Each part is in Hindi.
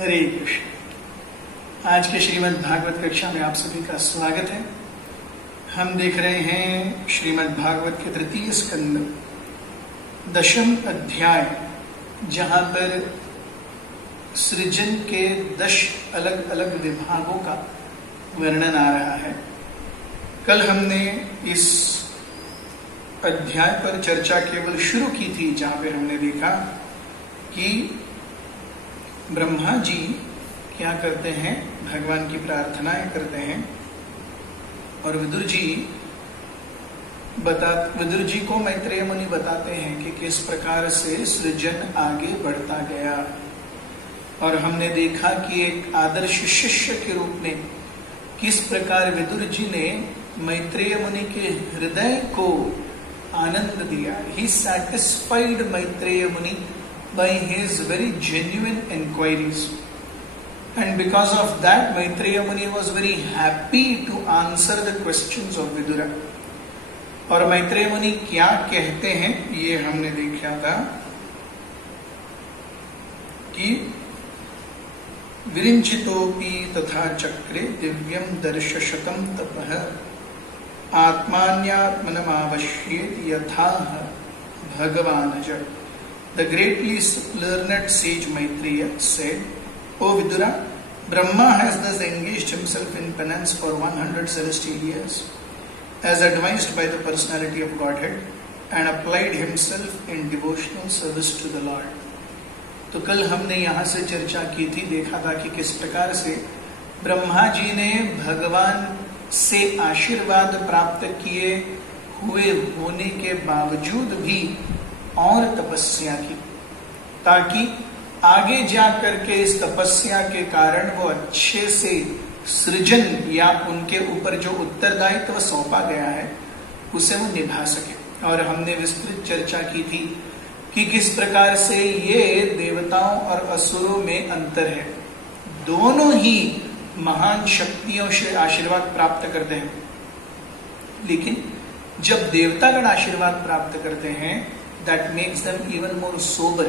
हरे कृष्ण। आज के श्रीमद् भागवत कक्षा में आप सभी का स्वागत है। हम देख रहे हैं श्रीमद् भागवत के तृतीय स्कंद 10वां अध्याय, जहां पर सृजन के 10 अलग अलग विभागों का वर्णन आ रहा है। कल हमने इस अध्याय पर चर्चा केवल शुरू की थी, जहां पर हमने देखा कि ब्रह्मा जी क्या करते हैं, भगवान की प्रार्थनाएं करते हैं और विदुर जी को मैत्रेय मुनि बताते हैं कि किस प्रकार से सृजन आगे बढ़ता गया। और हमने देखा कि एक आदर्श शिष्य के रूप में किस प्रकार विदुर जी ने मैत्रेय मुनि के हृदय को आनंद दिया। ही सैटिस्फाइड मैत्रेय मुनि by his very genuine inquiries, and because of that Maitreya Muni was very happy to answer the questions of Vidura। और मैत्रेय मुनि क्या कहते हैं ये हमने देखा था कि विरिंचितोपि तथा चक्रे दिव्यम दर्शशतम तपः आत्मान्यात्मनमावश्येत यथा भगवानज। The greatly learned sage Maitreya said, "O Vidura, Brahma has thus engaged himself in penance for 100 celestial years, as advised by the personality of Godhead, and applied himself in devotional service to the Lord." तो कल हमने यहाँ से चर्चा की थी, देखा था कि किस प्रकार से ब्रह्मा जी ने भगवान से आशीर्वाद प्राप्त किए हुए होने के बावजूद भी और तपस्या की, ताकि आगे जाकर के इस तपस्या के कारण वो अच्छे से सृजन या उनके ऊपर जो उत्तरदायित्व सौंपा गया है उसे वो निभा सके। और हमने विस्तृत चर्चा की थी कि किस प्रकार से ये देवताओं और असुरों में अंतर है। दोनों ही महान शक्तियों से आशीर्वाद प्राप्त करते हैं, लेकिन जब देवतागण आशीर्वाद प्राप्त करते हैं, that makes them even more sober,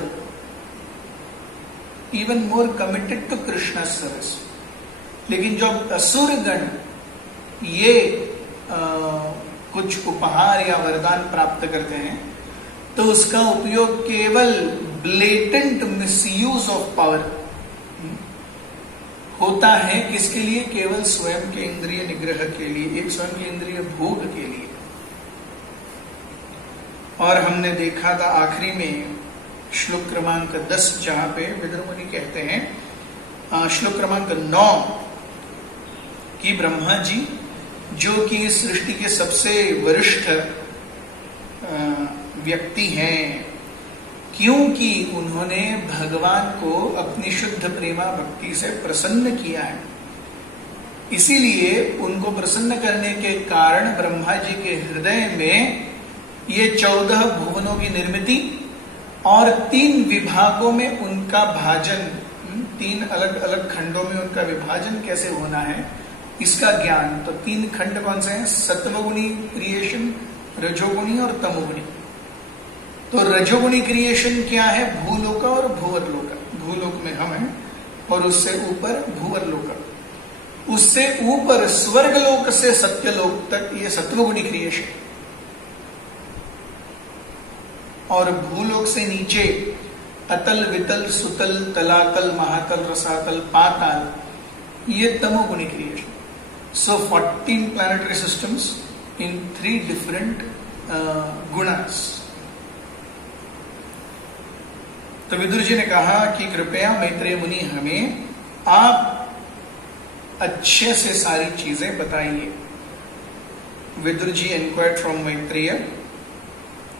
even more committed to Krishna's service। लेकिन जब असुर गण ये कुछ उपहार या वरदान प्राप्त करते हैं तो उसका उपयोग केवल ब्लेटेंट मिसयूज ऑफ पावर होता है। किसके लिए? केवल स्वयं के इंद्रिय निग्रह के लिए, एक स्वयं के इंद्रिय भोग के लिए। और हमने देखा था आखिरी में श्लोक क्रमांक 10, जहां पे विदुर मुनि कहते हैं, श्लोक क्रमांक 9, कि ब्रह्मा जी जो कि इस सृष्टि के सबसे वरिष्ठ व्यक्ति हैं, क्योंकि उन्होंने भगवान को अपनी शुद्ध प्रेमा भक्ति से प्रसन्न किया है, इसीलिए उनको प्रसन्न करने के कारण ब्रह्मा जी के हृदय में ये 14 भुवनों की निर्मिति और 3 विभागों में उनका भाजन, 3 अलग अलग खंडों में उनका विभाजन कैसे होना है इसका ज्ञान। तो 3 खंड कौन से हैं? सत्वगुणी क्रिएशन, रजोगुणी और तमोगुणी। तो रजोगुणी क्रिएशन क्या है? भूलोक और भूवरलोक। भूलोक में हम हैं और उससे ऊपर भूवरलोक, उससे ऊपर स्वर्गलोक से सत्यलोक तक ये सत्वगुणी क्रिएशन। और भूलोक से नीचे अतल, वितल, सुतल, तलातल, महातल, रसातल, पाताल, ये तमोगुणी creation. So 14 planetary systems in 3 different gunas. तो विदुर जी ने कहा कि कृपया मैत्रेय मुनि हमें आप अच्छे से सारी चीजें बताइए। Vidur ji inquired from Maitreya,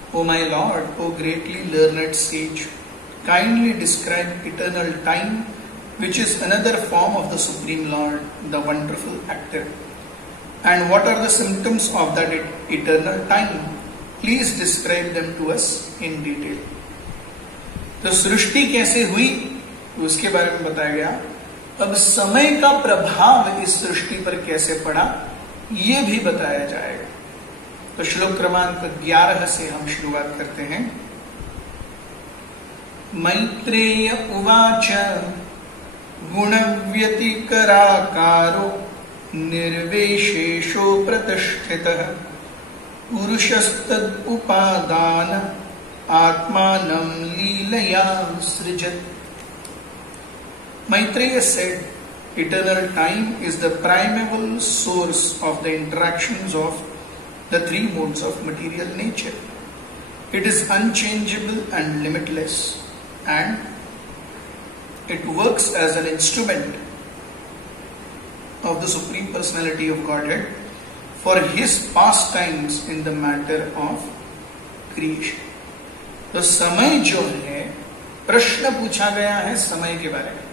"O my Lord, O greatly learned sage, kindly describe eternal time, which is another form of the Supreme Lord, the wonderful actor. And what are the symptoms of that eternal time? Please describe them to us in detail." तो सृष्टि कैसे हुई उसके बारे में बताया गया। अब समय का प्रभाव इस सृष्टि पर कैसे पड़ा ये भी बताया जाएगा। तो श्लोक क्रमांक 11 से हम शुरुआत करते हैं। मैत्रेय उवाच गुण व्यतिकराकारो निर्विशेषो प्रतिष्ठितः पुरुषस्तद उपादान आत्मानं लीलया सृजत. Maitreya said, eternal time is the primeval source of the interactions of the three modes of material nature. It is unchangeable and limitless, and it works as an instrument of the Supreme Personality of Godhead for His pastimes in the matter of creation. तो समय जो है, प्रश्न पूछा गया है समय के बारे में,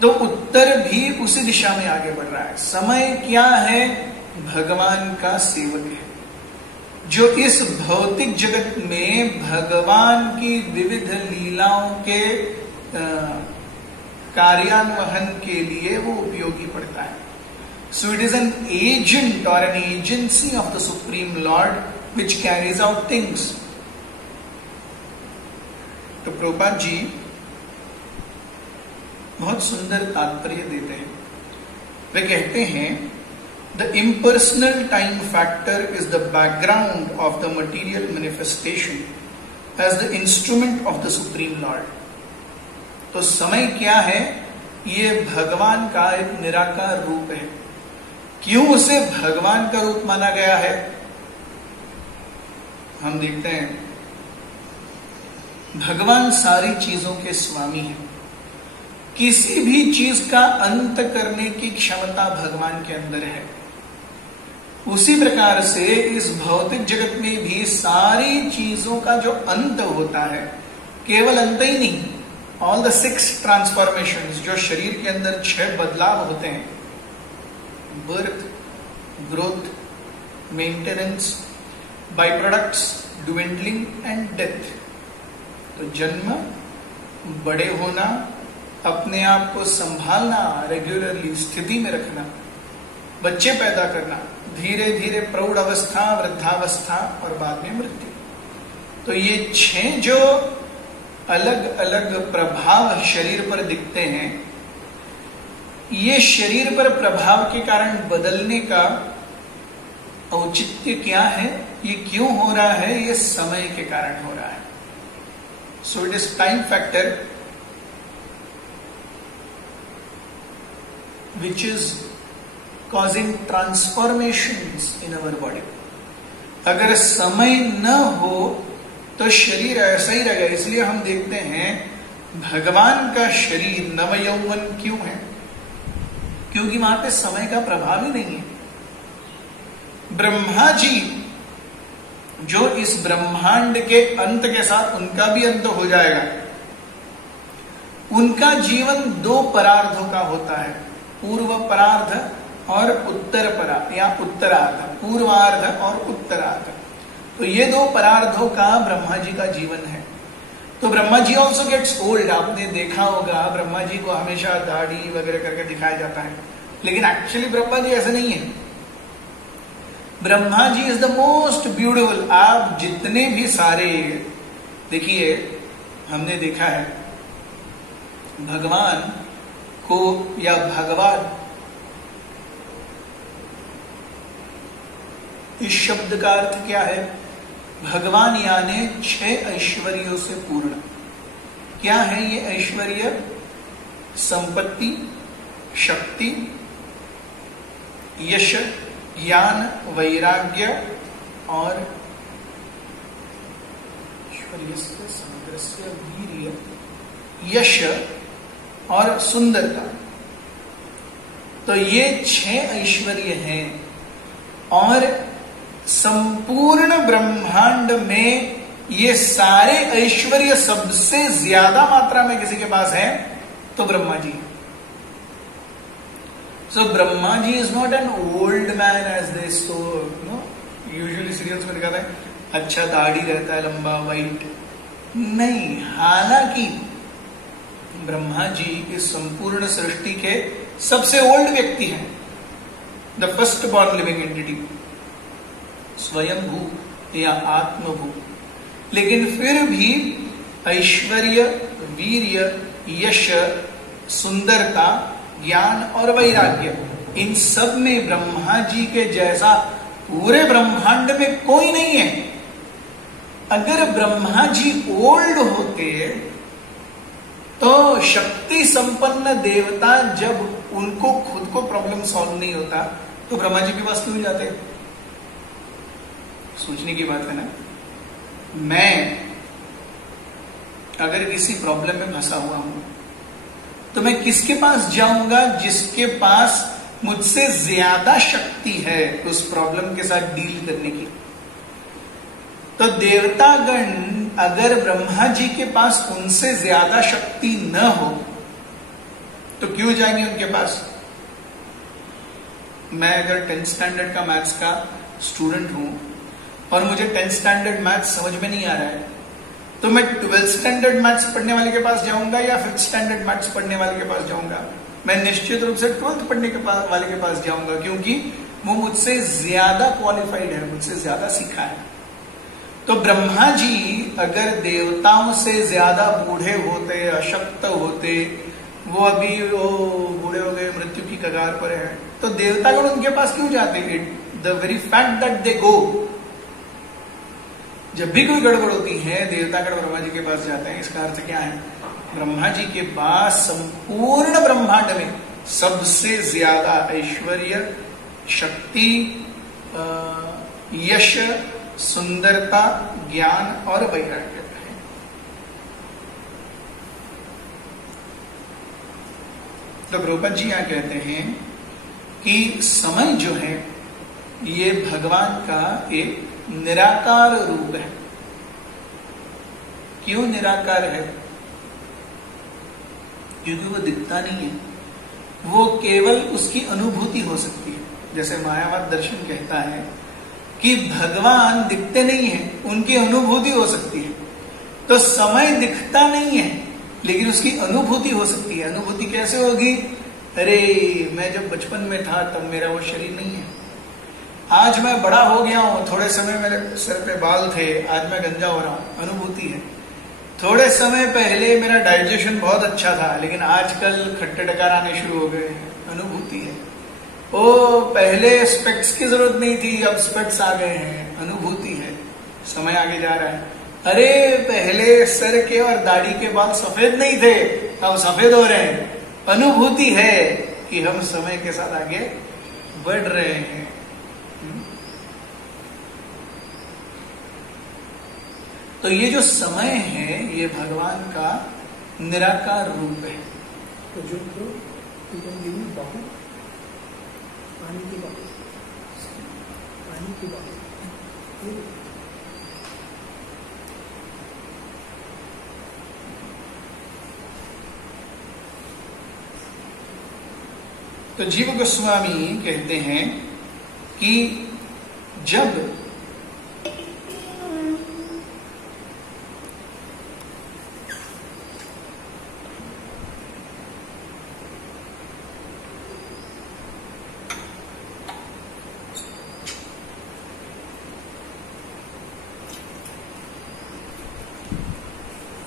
तो उत्तर भी उसी दिशा में आगे बढ़ रहा है. समय क्या है? भगवान का सेवक है, जो इस भौतिक जगत में भगवान की विविध लीलाओं के कार्यान्वयन के लिए वो उपयोगी पड़ता है. So it is an agent और an agency of the supreme lord which carries out things. तो प्रभुपाद जी बहुत सुंदर तात्पर्य देते हैं. वे कहते हैं, the impersonal time factor is the background of the material manifestation as the instrument of the supreme lord. तो समय क्या है? ये भगवान का एक निराकार रूप है. क्यों उसे भगवान का रूप माना गया है? हम देखते हैं, भगवान सारी चीजों के स्वामी हैं. किसी भी चीज का अंत करने की क्षमता भगवान के अंदर है. उसी प्रकार से इस भौतिक जगत में भी सारी चीजों का जो अंत होता है, केवल अंत ही नहीं, ऑल द 6 ट्रांसफॉर्मेशंस, जो शरीर के अंदर 6 बदलाव होते हैं, birth, growth, maintenance, by products, dwindling and death. तो जन्म, बड़े होना, अपने आप को संभालना, रेगुलरली स्थिति में रखना, बच्चे पैदा करना, धीरे धीरे प्रौढ़ अवस्था, वृद्धावस्था और बाद में मृत्यु. तो ये 6 जो अलग अलग प्रभाव शरीर पर दिखते हैं, ये शरीर पर प्रभाव के कारण बदलने का औचित्य क्या है? ये क्यों हो रहा है? ये समय के कारण हो रहा है. So it is time factor which is causing transformations in our body. अगर समय न हो तो शरीर ऐसा ही रहेगा. इसलिए हम देखते हैं भगवान का शरीर नवयौवन क्यों है? क्योंकि वहां पे समय का प्रभाव ही नहीं है. ब्रह्मा जी जो इस ब्रह्मांड के अंत के साथ उनका भी अंत हो जाएगा, उनका जीवन 2 परार्धों का होता है, पूर्व परार्ध और उत्तर परार्ध या उत्तरार्ध, पूर्वार्ध और उत्तरार्ध. तो ये 2 परार्धों का ब्रह्मा जी का जीवन है. तो ब्रह्मा जी ऑल्सो गेट्स ओल्ड. आपने देखा होगा ब्रह्मा जी को हमेशा दाढ़ी वगैरह करके दिखाया जाता है, लेकिन एक्चुअली ब्रह्मा जी ऐसा नहीं है. Brahma ji is the most beautiful. आप जितने भी सारे देखिए, हमने देखा है भगवान को या भगवान, इस शब्द का अर्थ क्या है? भगवान यानी 6 ऐश्वर्यों से पूर्ण. क्या है ये ऐश्वर्य? संपत्ति, शक्ति, यश, ज्ञान, वैराग्य और ऐश्वर्यस्य समग्रस्य वीर्य, यश और सुंदरता. तो ये 6 ऐश्वर्य हैं. और संपूर्ण ब्रह्मांड में ये सारे ऐश्वर्य सबसे ज्यादा मात्रा में किसी के पास है तो Brahma ji. So Brahma ji is not an old man as this. तो यूजुअली सीरियल्स में दिखाता है, अच्छा दाढ़ी रहता है, लंबा, वाइट. नहीं, हालांकि ब्रह्मा जी इस संपूर्ण सृष्टि के सबसे ओल्ड व्यक्ति हैं, the first born living entity, स्वयंभू या आत्मभू. लेकिन फिर भी ऐश्वर्य, वीर्य, यश सुंदरता, ज्ञान और वैराग्य, इन सब में ब्रह्मा जी के जैसा पूरे ब्रह्मांड में कोई नहीं है। अगर ब्रह्मा जी ओल्ड होते तो शक्ति संपन्न देवता जब उनको खुद को प्रॉब्लम सॉल्व नहीं होता तो ब्रह्मा जी के पास क्यों जाते? सोचने की बात है ना। मैं अगर किसी प्रॉब्लम में फंसा हुआ हूं तो मैं किसके पास जाऊंगा? जिसके पास मुझसे ज्यादा शक्ति है उस प्रॉब्लम के साथ डील करने की। तो देवतागण अगर ब्रह्मा जी के पास उनसे ज्यादा शक्ति न हो तो क्यों जाएंगे उनके पास? मैं अगर 10th स्टैंडर्ड का मैथ्स का स्टूडेंट हूं और मुझे 10th स्टैंडर्ड मैथ्स समझ में नहीं आ रहा है तो मैं 12th स्टैंडर्ड मैथ्स पढ़ने वाले के पास जाऊंगा या 5th स्टैंडर्ड मैथ्स पढ़ने वाले के पास जाऊंगा? मैं निश्चित रूप से 12th पढ़ने के वाले के पास जाऊंगा, क्योंकि वो मुझसे ज्यादा क्वालिफाइड है, मुझसे ज्यादा सीखा है। तो ब्रह्मा जी अगर देवताओं से ज्यादा बूढ़े होते, अशक्त होते, वो अभी वो बूढ़े हो गए, मृत्यु की कगार पर है, तो देवतागण उनके पास क्यों जाते? The very fact that they go, जब भी कोई गड़बड़ होती है देवतागण ब्रह्मा जी के पास जाते हैं। इसका अर्थ क्या है? ब्रह्मा जी के पास संपूर्ण ब्रह्मांड में सबसे ज्यादा ऐश्वर्य, शक्ति, यश, सुंदरता, ज्ञान और वैराग्य है। तो प्रभुपाद जी यहां कहते हैं कि समय जो है ये भगवान का एक निराकार रूप है। क्यों निराकार है? क्योंकि वो दिखता नहीं है, वो केवल उसकी अनुभूति हो सकती है। जैसे मायावाद दर्शन कहता है कि भगवान दिखते नहीं है, उनकी अनुभूति हो सकती है। तो समय दिखता नहीं है लेकिन उसकी अनुभूति हो सकती है। अनुभूति कैसे होगी? अरे मैं जब बचपन में था तब मेरा वो शरीर नहीं है, आज मैं बड़ा हो गया हूं, थोड़े समय मेरे सर पे बाल थे, आज मैं गंजा हो रहा हूं, अनुभूति है। थोड़े समय पहले मेरा डाइजेशन बहुत अच्छा था लेकिन आजकल खट्टे डकार आने शुरू हो गए हैं, अनुभूति है। ओ पहले स्पेक्स की जरूरत नहीं थी, अब स्पेक्स आ गए हैं, अनुभूति है। समय आगे जा रहा है। अरे पहले सर के और दाढ़ी के बाल सफेद नहीं थे, अब सफेद हो रहे हैं, अनुभूति है कि हम समय के साथ आगे बढ़ रहे हैं। तो ये जो समय है ये भगवान का निराकार रूप है। तो जो पानी की बात तो जीव गोस्वामी कहते हैं कि जब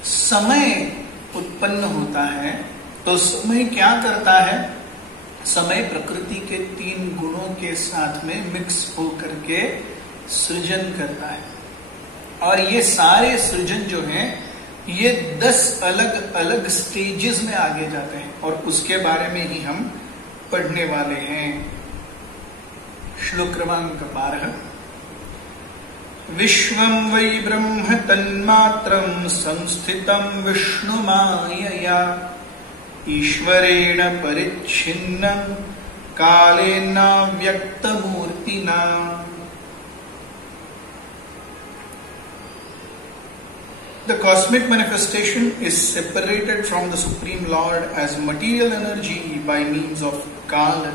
समय उत्पन्न होता है तो समय क्या करता है? समय प्रकृति के 3 गुणों के साथ में मिक्स होकर के सृजन करता है। और ये सारे सृजन जो हैं ये 10 अलग अलग स्टेजेस में आगे जाते हैं और उसके बारे में ही हम पढ़ने वाले हैं। श्लोक क्रमांक 12। विश्वं वै ब्रह्म तन्मात्रं संस्थितं विष्णुमायया ईश्वरेण परिच्छिन्नं कालेन व्यक्तमूर्तिना। The cosmic manifestation is separated from the Supreme Lord as material energy by means of Kala,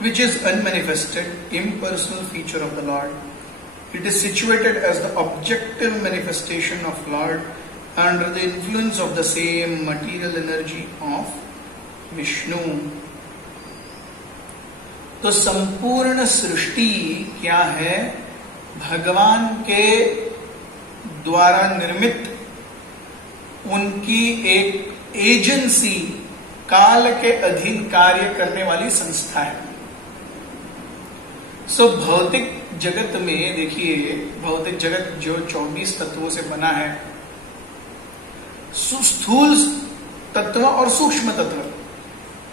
which is unmanifested, impersonal feature of the Lord. It is situated as the objective manifestation of Lord under the influence of the same material energy of Vishnu. तो संपूर्ण सृष्टि क्या है? भगवान के द्वारा निर्मित उनकी एक एजेंसी काल के अधीन कार्य करने वाली संस्था है। सो भौतिक जगत में देखिए, भौतिक जगत जो 24 तत्वों से बना है, स्थूल तत्व और सूक्ष्म तत्व,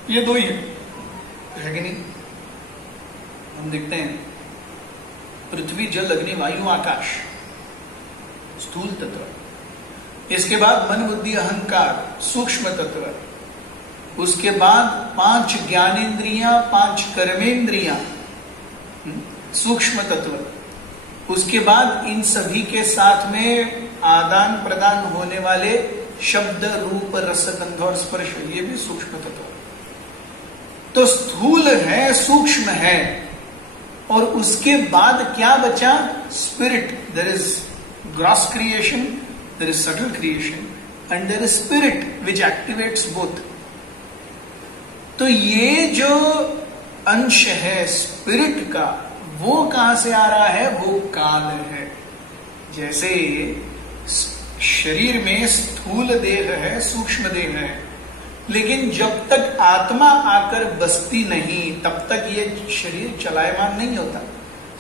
ये दो ही है कि नहीं? हम देखते हैं पृथ्वी, जल, अग्नि, वायु, आकाश, स्थूल तत्व। इसके बाद मन, बुद्धि, अहंकार, सूक्ष्म तत्व। उसके बाद 5 ज्ञानेंद्रियां, 5 कर्मेंद्रियां, सूक्ष्म तत्व। उसके बाद इन सभी के साथ में आदान प्रदान होने वाले शब्द, रूप, रस, गंध और स्पर्श, ये भी सूक्ष्म तत्व। तो स्थूल है, सूक्ष्म है, और उसके बाद क्या बचा? Spirit. There is gross creation, there is subtle creation, and there is spirit which activates both. तो ये जो अंश है स्पिरिट का, वो कहां से आ रहा है? वो काल है। जैसे शरीर में स्थूल देह है, सूक्ष्म देह है, लेकिन जब तक आत्मा आकर बसती नहीं तब तक ये शरीर चलायमान नहीं होता।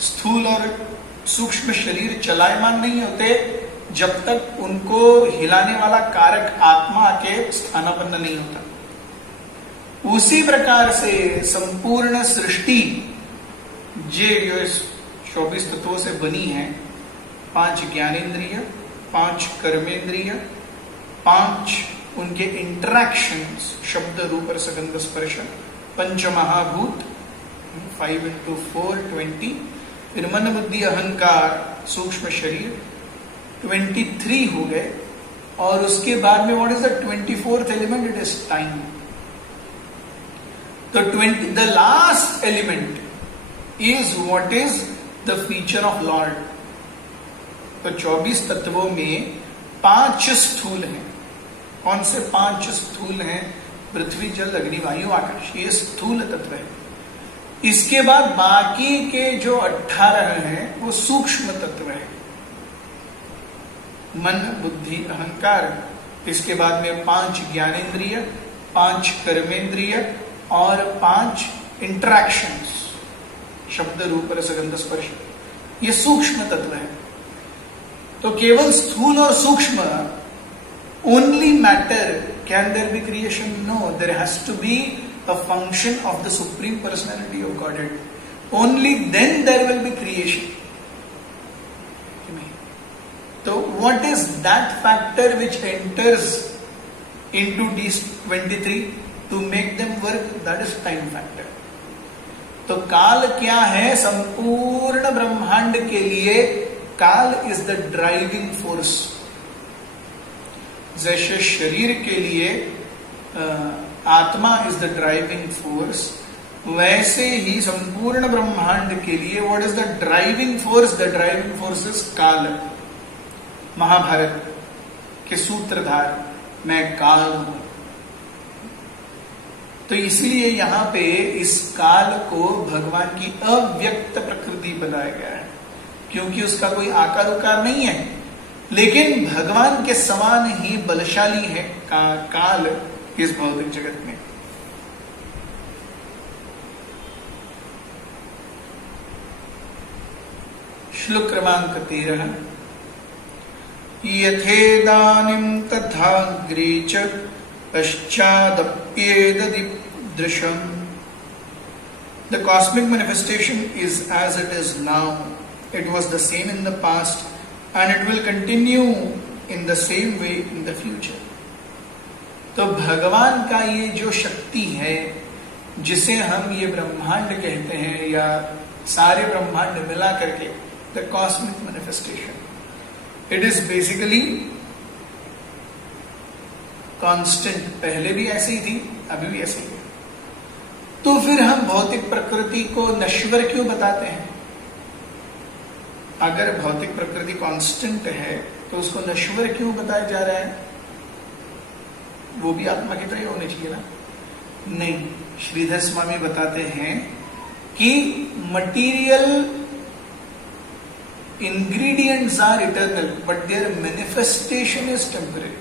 स्थूल और सूक्ष्म शरीर चलायमान नहीं होते जब तक उनको हिलाने वाला कारक आत्मा के स्थानापन्न नहीं होता। उसी प्रकार से संपूर्ण सृष्टि जो 24 तत्वों से बनी है, 5 ज्ञानेंद्रिय, 5 कर्मेंद्रिय, 5 उनके इंटरैक्शंस, शब्द, रूप, रस, गंध, स्पर्श, 5 महाभूत, 5 into 4 20, फिर मन, बुद्धि, अहंकार, सूक्ष्म शरीर, 23 हो गए। और उसके बाद में what is the 24th element? It is time. तो the last element is what is the feature of lord. तो 24 तत्वों में 5 स्थूल हैं। कौन से 5 स्थूल हैं? पृथ्वी, जल, अग्नि, वायु, आकाश, ये स्थूल तत्व है। इसके बाद बाकी के जो 18 हैं वो सूक्ष्म तत्व है। मन, बुद्धि, अहंकार। इसके बाद में 5 ज्ञानेंद्रिय, 5 कर्मेंद्रिय और 5 इंटरैक्शंस, शब्द, रूप, रस, गंध, स्पर्श, ये सूक्ष्म तत्व है। तो केवल स्थूल और सूक्ष्म only matter. Can there be creation? No, there has to be a function of the Supreme Personality of Godhead. Only then there will be creation. So what is that factor which enters into these 23 to make them work? That is time factor. तो काल क्या है? संपूर्ण ब्रह्मांड के लिए काल इज द ड्राइविंग फोर्स। जैसे शरीर के लिए आत्मा इज द ड्राइविंग फोर्स, वैसे ही संपूर्ण ब्रह्मांड के लिए what is the driving force? The driving force is काल। महाभारत के सूत्रधार, मैं काल हूं। तो इसलिए यहां पे इस काल को भगवान की अव्यक्त प्रकृति बताया गया है, क्योंकि उसका कोई आकार उकार नहीं है, लेकिन भगवान के समान ही बलशाली है काल इस भौतिक जगत में। श्लोक क्रमांक 13। यथेदानीं तथाग्रे च पश्चादप्येतदृशम्। The cosmic manifestation is as it is now. It was the same in the past and it will continue in the same way in the future. तो भगवान का ये जो शक्ति है, जिसे हम ये ब्रह्मांड कहते हैं या सारे ब्रह्मांड मिला करके the cosmic manifestation, it is basically constant. पहले भी ऐसी ही थी, अभी भी ऐसी है। तो फिर हम भौतिक प्रकृति को नश्वर क्यों बताते हैं? अगर भौतिक प्रकृति कांस्टेंट है तो उसको नश्वर क्यों बताया जा रहा है? वो भी आत्मा की तरह होनी चाहिए ना? नहीं, श्रीधर स्वामी बताते हैं कि material ingredients are eternal but their manifestation is temporary.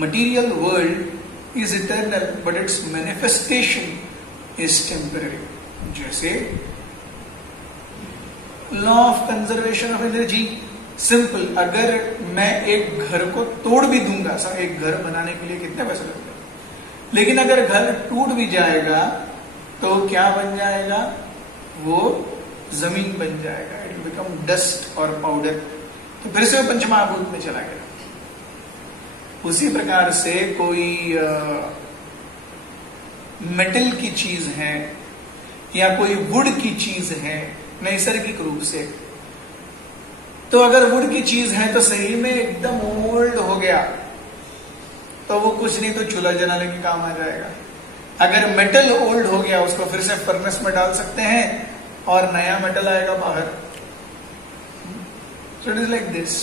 Material world is eternal, but its manifestation is temporary. जैसे law of conservation of energy, simple, अगर मैं एक घर को तोड़ भी दूंगा, सर एक घर बनाने के लिए कितने पैसे लगते हैं, लेकिन अगर घर टूट भी जाएगा तो क्या बन जाएगा, वो जमीन बन जाएगा, इट विल बिकम डस्ट और पाउडर, तो फिर से वो पंचमहाभूत में चला गया। उसी प्रकार से कोई मेटल की चीज है या कोई वुड की चीज है नैसर्गिक रूप से, तो अगर वुड की चीज है तो सही में एकदम ओल्ड हो गया तो वो कुछ नहीं तो चूल्हा जलाने के काम आ जाएगा। अगर मेटल ओल्ड हो गया उसको फिर से फर्नेस में डाल सकते हैं और नया मेटल आएगा बाहर। So it is like this.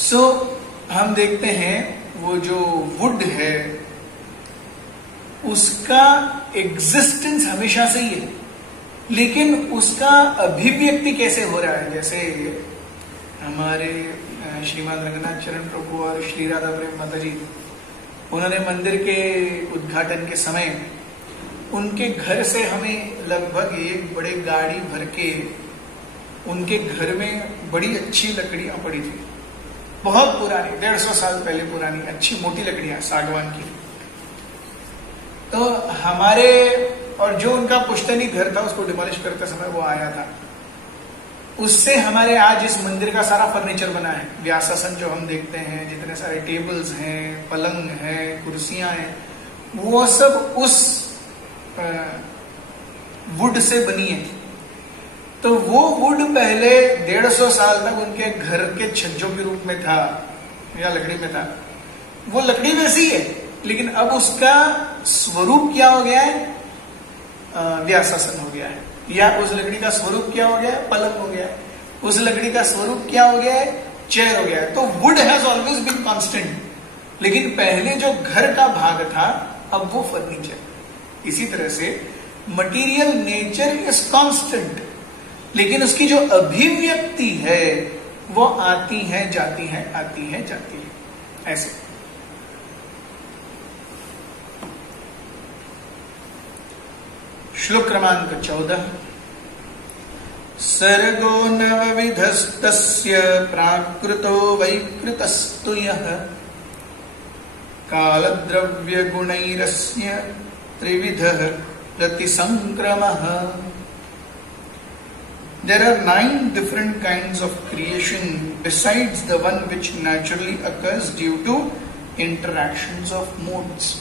So हम देखते हैं वो जो वुड है उसका एग्जिस्टेंस हमेशा से ही है, लेकिन उसका अभिव्यक्ति कैसे हो रहा है। जैसे हमारे श्रीमान रंगनाथ चरण प्रभु और श्री राधा प्रेम माता जी, उन्होंने मंदिर के उद्घाटन के समय उनके घर से हमें लगभग एक बड़े गाड़ी भर के उनके घर में बड़ी अच्छी लकड़ियां पड़ी थी, बहुत पुरानी, 150 साल पहले पुरानी अच्छी मोटी लकड़ियां सागवान की। तो हमारे और जो उनका पुश्तैनी घर था उसको डिमोलिश करते समय वो आया था, उससे हमारे आज इस मंदिर का सारा फर्नीचर बना है। व्यासासन जो हम देखते हैं, जितने सारे टेबल्स हैं, पलंग हैं, कुर्सियां हैं, वो सब उस वुड से बनी है। तो वो वुड पहले 150 साल तक उनके घर के छज्जों के रूप में था या लकड़ी में था, वो लकड़ी वैसी है, लेकिन अब उसका स्वरूप क्या हो गया है, व्यासासन हो गया है। या उस लकड़ी का स्वरूप क्या हो गया है, पलंग हो गया है। उस लकड़ी का स्वरूप क्या हो गया है, चेयर हो गया है। तो wood has always been constant, लेकिन पहले जो घर का भाग था अब वो फर्नीचर। इसी तरह से मटीरियल नेचर इज कांस्टेंट, लेकिन उसकी जो अभिव्यक्ति है वो आती है जाती है, आती है जाती है, ऐसे। श्लोक क्रमांक 14। सर्गो नवविधस्तस्य प्राकृतो वैकृतस्तु यः कालद्रव्य गुणैरस्य त्रिविधः प्रतिसंक्रमः। There are 9 different kinds of creation besides the one which naturally occurs due to interactions of modes.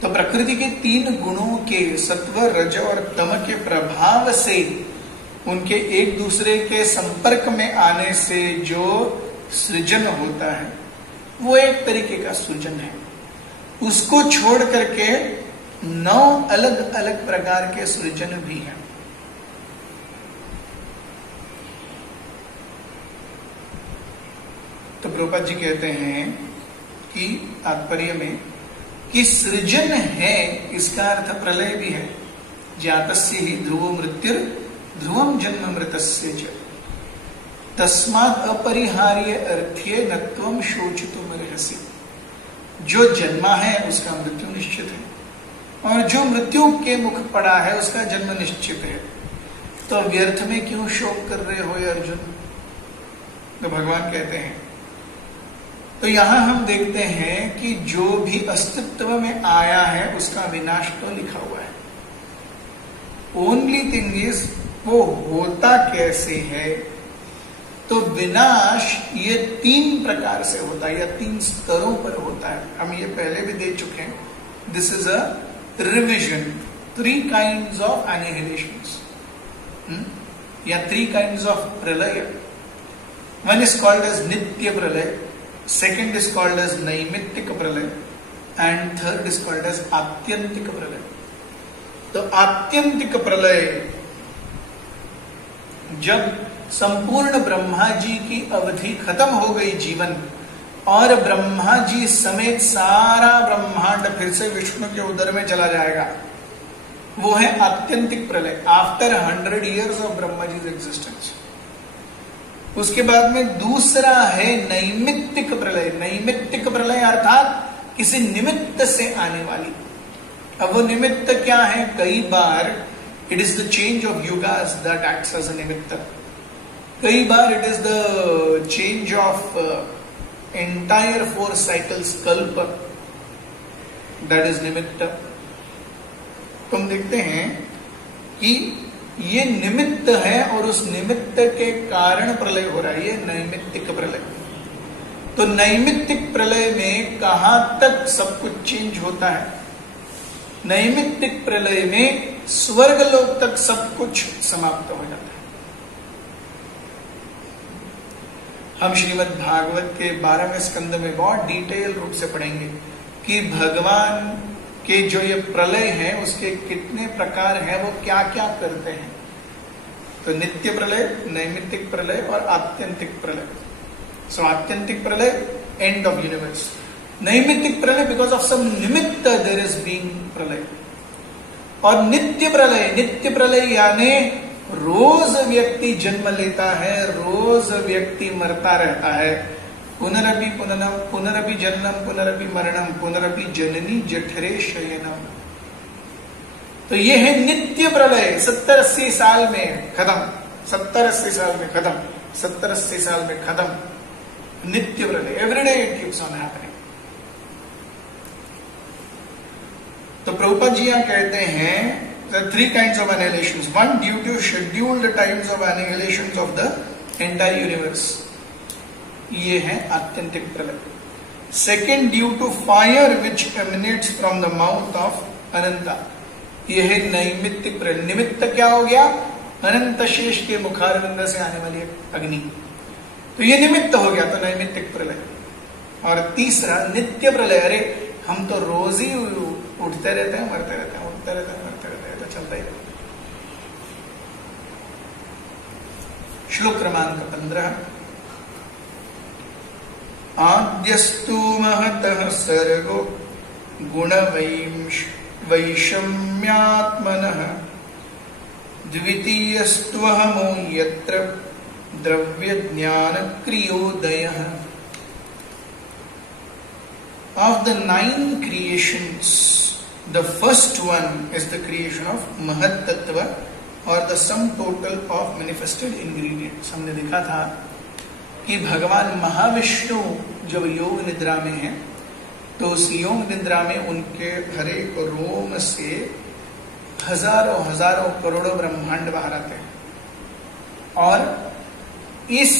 तो प्रकृति के 3 गुणों के सत्व, रज और तम के प्रभाव से, उनके एक दूसरे के संपर्क में आने से जो सृजन होता है वो एक तरीके का सृजन है। उसको छोड़ करके 9 अलग अलग प्रकार के सृजन भी हैं। तो प्रभुपाद जी कहते हैं कि तात्पर्य में कि सृजन है, इसका अर्थ प्रलय भी है। जातस्य ही ध्रुवो मृत्युर ध्रुवम जन्म मृतस्य च तस्मात् अपरिहार्य अर्थ्ये नत्वम शोचितुम अर्हसि। जो जन्मा है उसका मृत्यु निश्चित है, और जो मृत्यु के मुख पड़ा है उसका जन्म निश्चित है। तो व्यर्थ में क्यों शोक कर रहे हो अर्जुन? तो भगवान कहते हैं, तो यहां हम देखते हैं कि जो भी अस्तित्व में आया है उसका विनाश तो लिखा हुआ है। ओनली थिंग इज वो होता कैसे है। तो विनाश ये 3 प्रकार से होता है या 3 स्तरों पर होता है। हम ये पहले भी देख चुके हैं। This is a revision. 3 kinds of annihilations या 3 kinds of pralaya. One is called as nitya pralaya, second is called as नैमित्तिक प्रलय, and third is called as आत्यंतिक प्रलय। तो आत्यंतिक प्रलय जब संपूर्ण ब्रह्मा जी की अवधि खत्म हो गई जीवन, और ब्रह्मा जी समेत सारा ब्रह्मांड फिर से विष्णु के उदर में चला जाएगा, वो है आत्यंतिक प्रलय। After 100 years of Brahma ji existence. उसके बाद में दूसरा है नैमित्तिक प्रलय। नैमित्तिक प्रलय अर्थात किसी निमित्त से आने वाली। अब वो निमित्त क्या है? कई बार it is the change of yugas that acts as a nimitta. कई बार it is the change of entire 4 cycles kalpa, that is nimitta. तुम देखते हैं कि ये निमित्त है और उस निमित्त के कारण प्रलय हो रहा है, ये नैमित्तिक प्रलय। तो नैमित्तिक प्रलय में कहां तक सब कुछ चेंज होता है? नैमित्तिक प्रलय में स्वर्गलोक तक सब कुछ समाप्त हो जाता है। हम श्रीमद् भागवत के 12वें स्कंद में बहुत डिटेल रूप से पढ़ेंगे कि भगवान के जो ये प्रलय है उसके कितने प्रकार हैं, वो क्या क्या करते हैं। तो नित्य प्रलय, नैमित्तिक प्रलय और आत्यंतिक प्रलय। सो आत्यंतिक प्रलय, एंड ऑफ यूनिवर्स। नैमित्तिक प्रलय, बिकॉज ऑफ सम निमित्त देयर इज बीइंग प्रलय। और नित्य प्रलय, नित्य प्रलय यानी रोज व्यक्ति जन्म लेता है, रोज व्यक्ति मरता रहता है। पुनरपि पुननम, पुनरपि जन्मम, पुनरपि मरणम, पुनरपि जननी जठरे शयनम। तो ये है नित्य प्रलय। 70-80 साल में खत्म, 70-80 साल में खत्म, 70-80 साल में खत्म। नित्य प्रलय, everyday it keeps on happening. तो प्रभुपाद जी यहां कहते हैं there are 3 kinds of annihilations. One, due to scheduled times of annihilations of the entire universe. ये है आत्यंतिक प्रलय। Second, due to fire which emanates from the mouth of अनंता। ये है नैमित्तिक प्रलय। निमित्त क्या हो गया? अनंत शेष के मुखारविंद से आने वाली अग्नि। तो ये निमित्त हो गया, तो नैमित्तिक प्रलय। और तीसरा नित्य प्रलय। अरे हम तो रोज ही उठते रहते हैं, मरते रहते हैं, उठते रहते हैं, मरते रहते हैं, तो चलता ही रहता। श्लोक क्रमांक 15। आद्यस्तु महतः सर्गो गुण वैषम्यात्मनः द्वितीयस्त्वहमो यत्र द्रव्य ज्ञान क्रियोदयः। Of the 9 creations, the first one is the creation of Mahat Tattva or the sum total of manifested ingredients. हमने देखा था कि भगवान महाविष्णु जब योग निद्रा में हैं, तो उस योग निद्रा में उनके हर एक रोम से हजारों हजारों करोड़ों ब्रह्मांड बाहर आते हैं। और इस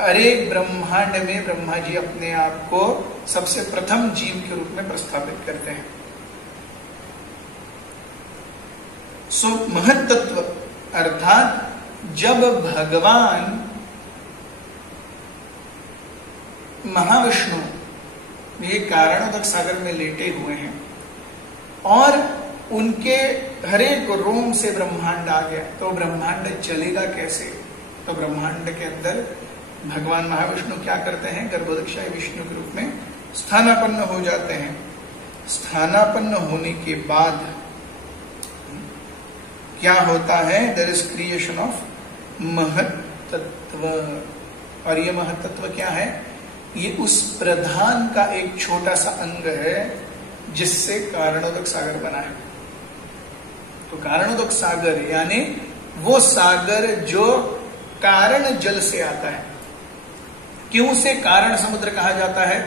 अनेक ब्रह्मांड में ब्रह्मा जी अपने आप को सबसे प्रथम जीव के रूप में प्रस्थापित करते हैं। सो महत्त्व अर्थात जब भगवान महाविष्णु ये कारणोदक सागर में लेटे हुए हैं और उनके हरेक रोम से ब्रह्मांड आ गया, तो ब्रह्मांड चलेगा कैसे? तो ब्रह्मांड के अंदर भगवान महाविष्णु क्या करते हैं? गर्भोदक्षाय विष्णु के रूप में स्थानापन्न हो जाते हैं। स्थानापन्न होने के बाद क्या होता है? देयर इज क्रिएशन ऑफ महत्त्व। और ये महत्त्व क्या है? ये उस प्रधान का एक छोटा सा अंग है जिससे कारणोदक सागर बना है। तो कारणोदक सागर यानी वो सागर जो कारण जल से आता है। क्यों से कारण समुद्र कहा जाता है?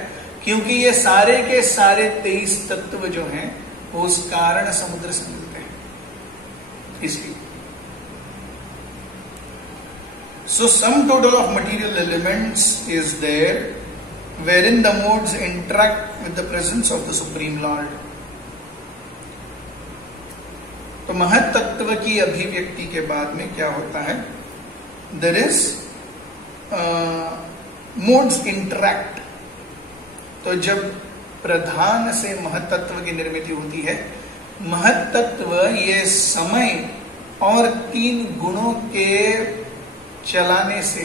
क्योंकि ये सारे के सारे 23 तत्व जो हैं वो उस कारण समुद्र से मिलते हैं, इसलिए। So sum total of material elements is there wherein the modes interact with the presence of the Supreme Lord. तो महत् तत्व की अभिव्यक्ति के बाद में क्या होता है? There is modes interact। तो जब प्रधान से महत्त्व की निर्मित होती है, महत्त्व ये समय और 3 गुणों के चलाने से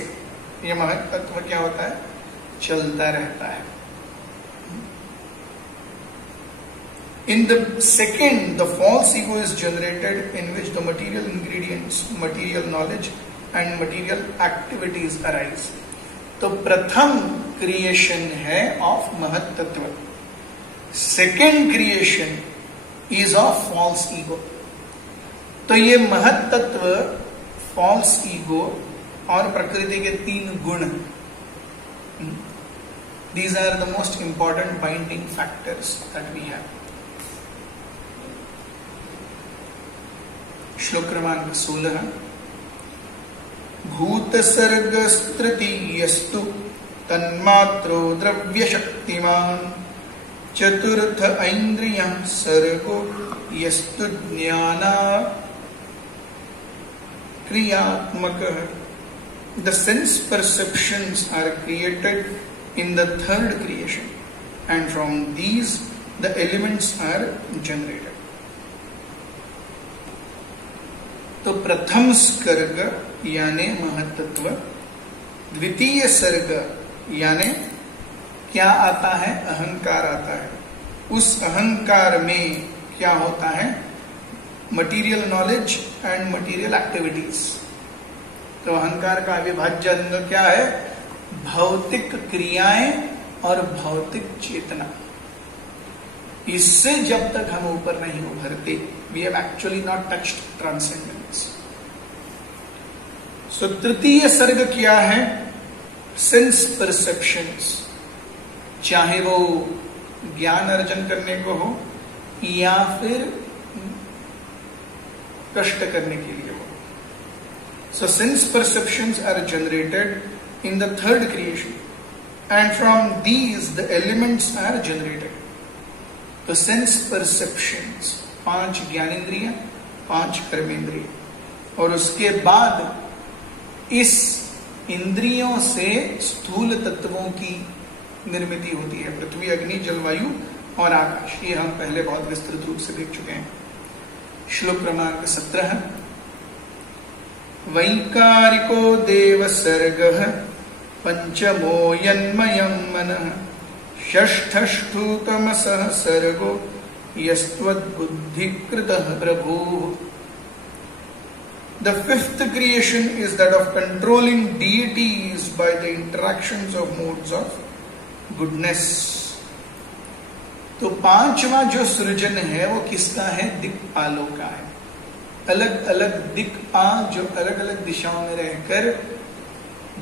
ये महत्त्व क्या होता है? चलता रहता है। In the second, the false ego is generated in which the material ingredients, material knowledge and material activities arise. तो प्रथम क्रिएशन है ऑफ महत तत्व. Second creation is of false ego. तो ये महत तत्व, फॉल्स ईगो और प्रकृति के तीन गुण, these are the most important binding factors that we have. श्लोक क्रमांक 16. भूत सर्ग तृतीयस्तु तन्मात्रो द्रव्य शक्तिमान चतुर्थ ऐन्द्रिय सर्गो यस्तु ज्ञाना क्रियात्मकः. The sense perceptions are created in the third creation, and from these the elements are generated. तो प्रथम सर्ग यानी महत्त्व, द्वितीय सर्ग यानी क्या आता है? अहंकार आता है. उस अहंकार में क्या होता है? Material knowledge and material activities. तो अहंकार का अविभाज्य अंग क्या है? भौतिक क्रियाएं और भौतिक चेतना. इससे जब तक हम ऊपर नहीं उभरते, we have actually not touched transcendence. So तृतीय सर्ग क्या है? Sense perceptions. चाहे वो ज्ञान अर्जन करने को हो या फिर कष्ट करने के लिए हो. So sense perceptions are generated in the third creation, and from these the elements are generated. तो सेंस परसेप्शंस, 5 ज्ञानेंद्रिय, 5 कर्मेंद्रिय, और उसके बाद इस इंद्रियों से स्थूल तत्वों की निर्मिति होती है. पृथ्वी, अग्नि, जल, वायु और आकाश. ये हम पहले बहुत विस्तृत रूप से देख चुके हैं. श्लोक क्रमांक 17. वैकारिको देव सर्गः पंचमो यन्मयं मनः षष्ठष्टुतमसः सर्गो यस्त्वद्बुद्धिकृतः प्रभुः. The fifth creation is that of controlling deities by the interactions of modes of goodness. तो पांचवा जो सृजन है वो किसका है? दिक्पालों का है. अलग अलग दिक्पाल जो अलग अलग दिशाओं में रहकर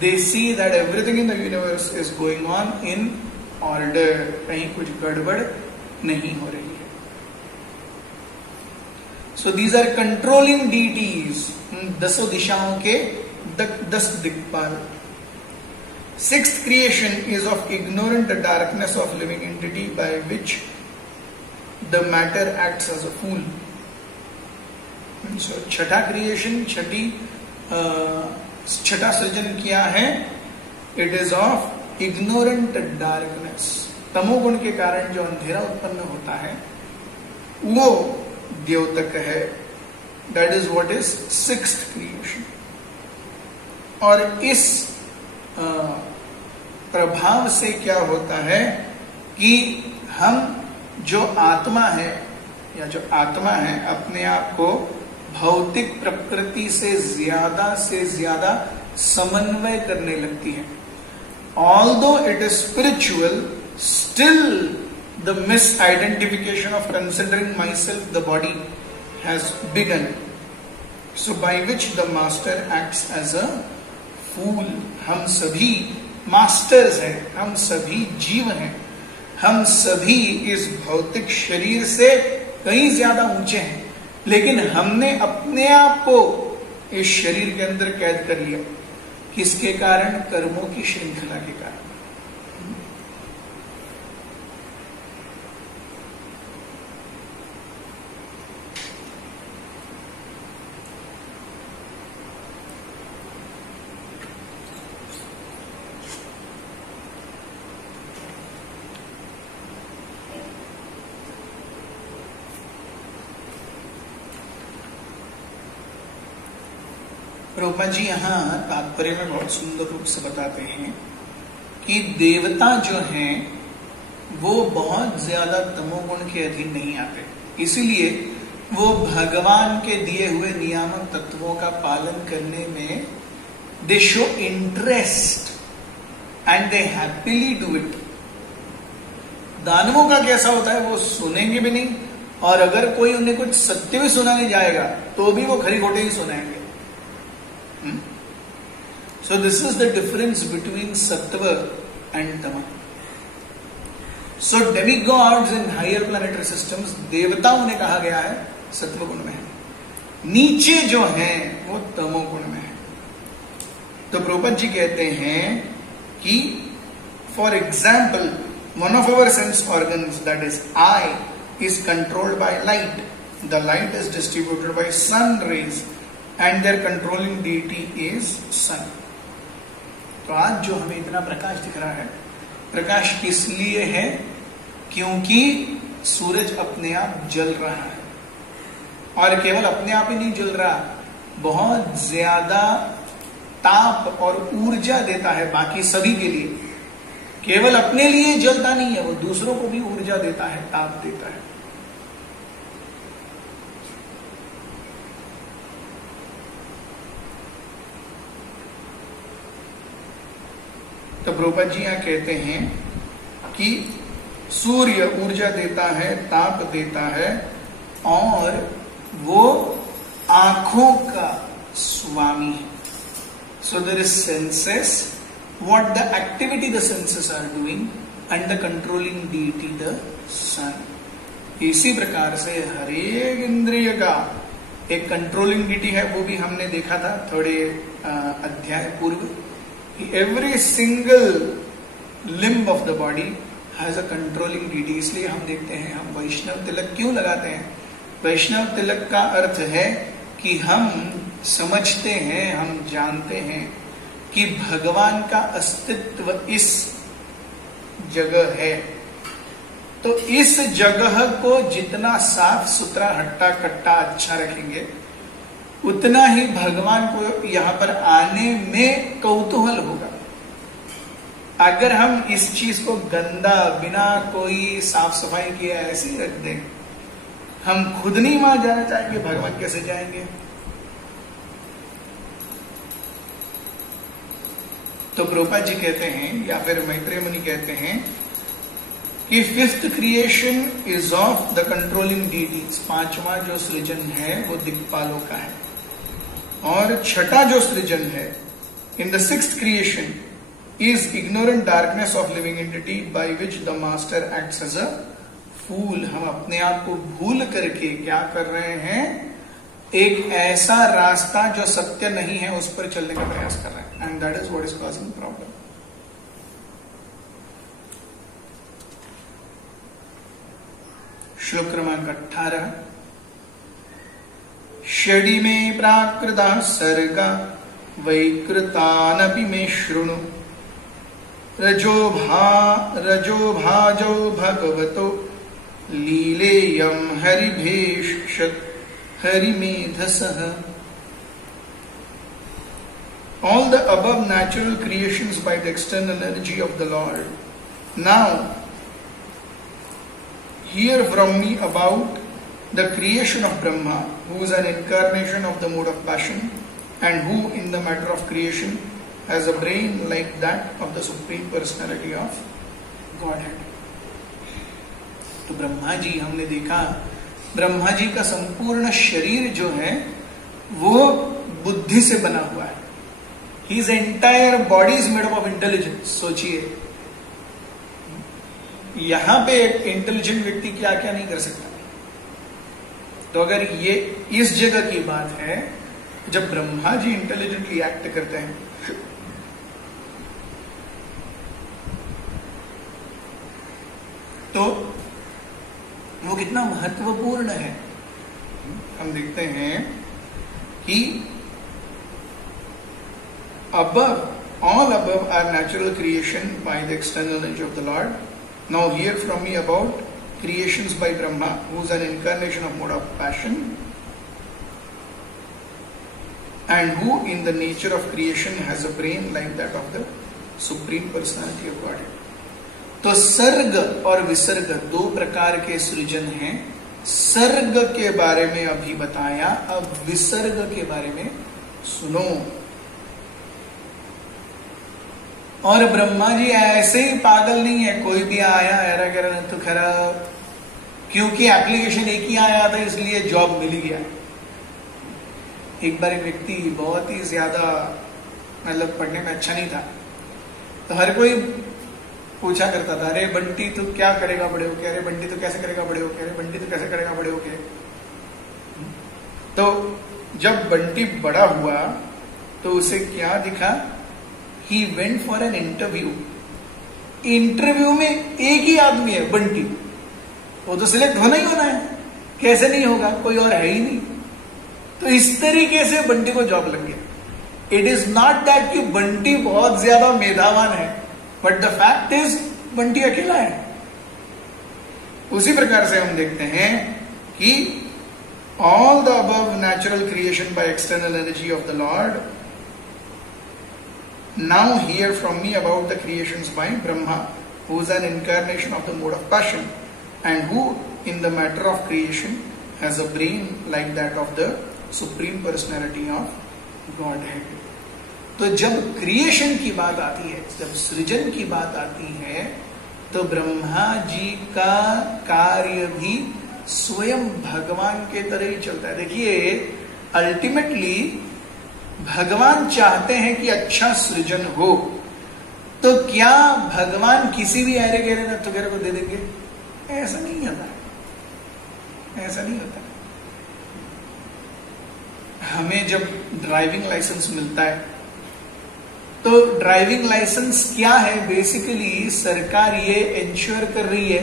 they see that everything in the universe is going on in order. कहीं कुछ गड़बड़ नहीं हो रही है. So these are controlling deities. 10 दिशाओं के 10 दिक्पाल. Sixth creation is of ignorant darkness of living entity by which the matter acts as a fool. So छठा क्रिएशन, छठा सृजन क्या है? It is of ignorant darkness. तमोगुण के कारण जो अंधेरा उत्पन्न होता है वो द्योतक है. That is what is sixth creation. और इस प्रभाव से क्या होता है कि हम जो आत्मा है या जो आत्मा है अपने आप को भौतिक प्रकृति से ज्यादा समन्वय करने लगती है. Although it is spiritual, still the misidentification of considering myself the body has begun. So by which the master acts as a fool. हम सभी मास्टर्स हैं, हम सभी जीव हैं, हम सभी इस भौतिक शरीर से कहीं ज्यादा ऊंचे हैं, लेकिन हमने अपने आप को इस शरीर के अंदर कैद कर लिया. किसके कारण? कर्मों की श्रृंखला के कारण. रूपा जी यहाँ तात्पर्य में बहुत सुंदर रूप से बताते हैं कि देवता जो हैं वो बहुत ज्यादा तमोगुण के अधीन नहीं आते, इसीलिए वो भगवान के दिए हुए नियामक तत्वों का पालन करने में they show interest and they happily do it. दानवों का कैसा होता है, वो सुनेंगे भी नहीं, और अगर कोई उन्हें कुछ सत्य भी सुनाने जाएगा तो भी वो खरी खोटे ही सुनाएंगे. So this is the difference between sattva and tama. So demigods in higher planetary systems, देवताओं ने कहा गया है सत्व गुण में है, नीचे जो हैं वो तमो गुण में है. तो प्रभुपाद जी कहते हैं कि for example one of our sense organs, that is eye, is controlled by light. The light is distributed by sun rays and their controlling deity is sun. तो आज जो हमें इतना प्रकाश दिख रहा है, प्रकाश इसलिए है क्योंकि सूरज अपने आप जल रहा है, और केवल अपने आप ही नहीं जल रहा, बहुत ज्यादा ताप और ऊर्जा देता है बाकी सभी के लिए. केवल अपने लिए जलता नहीं है, वो दूसरों को भी ऊर्जा देता है, ताप देता है. तो प्रभुपाद जी यहां कहते हैं कि सूर्य ऊर्जा देता है, ताप देता है, और वो आंखों का स्वामी है. So there is senses, what the activity the senses are doing, and the controlling deity the sun. इसी प्रकार से हर एक इंद्रिय का एक कंट्रोलिंग डीटी है, वो भी हमने देखा था थोड़े अध्याय पूर्व, कि every single limb of the body has a controlling deity. इसलिए हम देखते हैं, हम वैष्णव तिलक क्यों लगाते हैं. वैष्णव तिलक का अर्थ है कि हम समझते हैं, हम जानते हैं कि भगवान का अस्तित्व इस जगह है. तो इस जगह को जितना साफ सुथरा, हट्टा कट्टा, अच्छा रखेंगे, उतना ही भगवान को यहां पर आने में कौतूहल होगा. अगर हम इस चीज को गंदा, बिना कोई साफ सफाई किए ऐसे ही रख दें, हम खुद नहीं वहां जाना चाहेंगे, भगवान कैसे जाएंगे. तो प्रभुपाद जी कहते हैं, या फिर मैत्रेय मुनि कहते हैं कि fifth creation is of the controlling deities. पांचवा जो सृजन है वो दिक्पालों का है, और छठा जो सृजन है in the sixth creation is ignorant darkness of living entity by which the master acts as a fool. हम अपने आप को भूल करके क्या कर रहे हैं, एक ऐसा रास्ता जो सत्य नहीं है उस पर चलने का प्रयास कर रहे हैं, and that is what is causing problem. श्लोक क्रमांक 18. षडी में प्राकृता सर्गा वैकृतानपि मे शृणु रजो भाजो भगवतो लीलेयं हरिभेषत हरिमेधसः. All the above natural creations by the external energy of the Lord. Now, hear from me about the creation of Brahma, who is an incarnation of the mode of passion, and who in the matter of creation has a brain like that of the Supreme Personality of Godhead. तो ब्रह्मा जी, हमने देखा ब्रह्मा जी का संपूर्ण शरीर जो है वो बुद्धि से बना हुआ है. His entire body is made up of intelligence. सोचिए, यहां पे एक इंटेलिजेंट व्यक्ति क्या क्या नहीं कर सकता. तो अगर ये इस जगह की बात है, जब ब्रह्मा जी इंटेलिजेंटली एक्ट करते हैं, तो वो कितना महत्वपूर्ण है. हम देखते हैं कि above, all above are natural creation by the external energy of the Lord. Now hear from me about creations by Brahma, who is an incarnation of mode of passion, and who in the nature of creation has a brain like that of the Supreme Personality of Godhead. तो सर्ग और विसर्ग दो प्रकार के सृजन हैं. सर्ग के बारे में अभी बताया, अब विसर्ग के बारे में सुनो. और ब्रह्मा जी ऐसे ही पागल नहीं है, कोई भी आया एरा कह रहा तो खरा, क्योंकि एप्लीकेशन एक ही आया था इसलिए जॉब मिल गया। एक बार एक व्यक्ति बहुत ही ज्यादा मतलब पढ़ने में अच्छा नहीं था, तो हर कोई पूछा करता था, अरे बंटी तू क्या करेगा बड़े होके, अरे बंटी तू कैसे करेगा बड़े होके, अरे बंटी तू कैसे करेगा बड़े होके। तो जब बंटी बड़ा हुआ तो उसे क्या दिखा, he went for an interview. Interview में एक ही आदमी है बंटी, वो तो सिलेक्ट होना ही होना है, कैसे नहीं होगा, कोई और है ही नहीं। तो इस तरीके से बंटी को जॉब लग गया। इट इज नॉट दैट कि बंटी बहुत ज्यादा मेधावान है, but the fact is Bunty अकेला है। उसी प्रकार से हम देखते हैं कि all the above natural creation by external energy of the lord, now hear from me about the creations by Brahma, who is an incarnation of the mode of passion and who in the matter of creation has a brain like that of the supreme personality of godhead. तो जब क्रिएशन की बात आती है, जब सृजन की बात आती है, तो ब्रह्मा जी का कार्य भी स्वयं भगवान के तरह ही चलता है। देखिए, अल्टीमेटली भगवान चाहते हैं कि अच्छा सृजन हो, तो क्या भगवान किसी भी ऐरे गहरे नत्थुगेरे को दे देंगे? ऐसा नहीं होता, ऐसा नहीं होता। हमें जब ड्राइविंग लाइसेंस मिलता है, तो ड्राइविंग लाइसेंस क्या है, बेसिकली सरकार ये इंश्योर कर रही है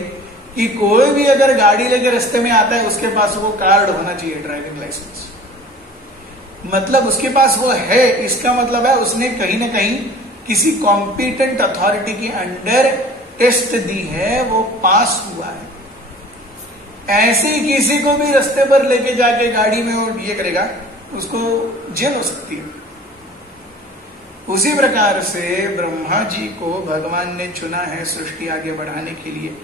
कि कोई भी अगर गाड़ी लेके रास्ते में आता है उसके पास वो कार्ड होना चाहिए, ड्राइविंग लाइसेंस। मतलब उसके पास वो है, इसका मतलब है उसने कहीं ना कहीं किसी कॉम्पिटेंट अथॉरिटी के अंडर टेस्ट दी है, वो पास हुआ है। ऐसे ही किसी को भी रास्ते पर लेके जाके गाड़ी में और ये करेगा, उसको जेल हो सकती है। उसी प्रकार से ब्रह्मा जी को भगवान ने चुना है सृष्टि आगे बढ़ाने के लिए।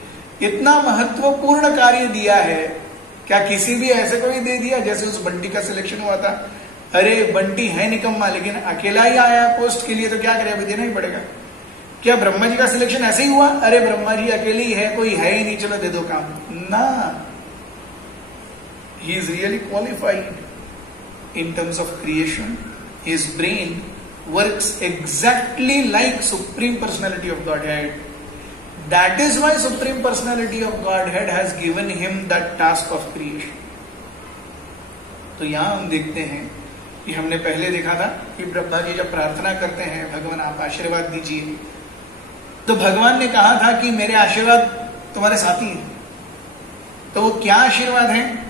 इतना महत्वपूर्ण कार्य दिया है, क्या किसी भी ऐसे को ही दे दिया? जैसे उस बंटी का सिलेक्शन हुआ था, अरे बंटी है निकम्मा लेकिन अकेला ही आया पोस्ट के लिए, तो क्या करे, अभी देना ही पड़ेगा। क्या ब्रह्मा जी का सिलेक्शन ऐसे ही हुआ, अरे ब्रह्मा जी अकेले ही है, कोई है ही नहीं, चलो दे दो काम? ना, he is really qualified in terms of creation. His brain works exactly like Supreme Personality of Godhead. That is why Supreme Personality of Godhead has given him that task of creation. तो यहां हम देखते हैं कि हमने पहले देखा था कि ब्रह्मा जी जब प्रार्थना करते हैं, भगवान आप आशीर्वाद दीजिए, तो भगवान ने कहा था कि मेरे आशीर्वाद तुम्हारे साथी हैं। तो वो क्या आशीर्वाद है?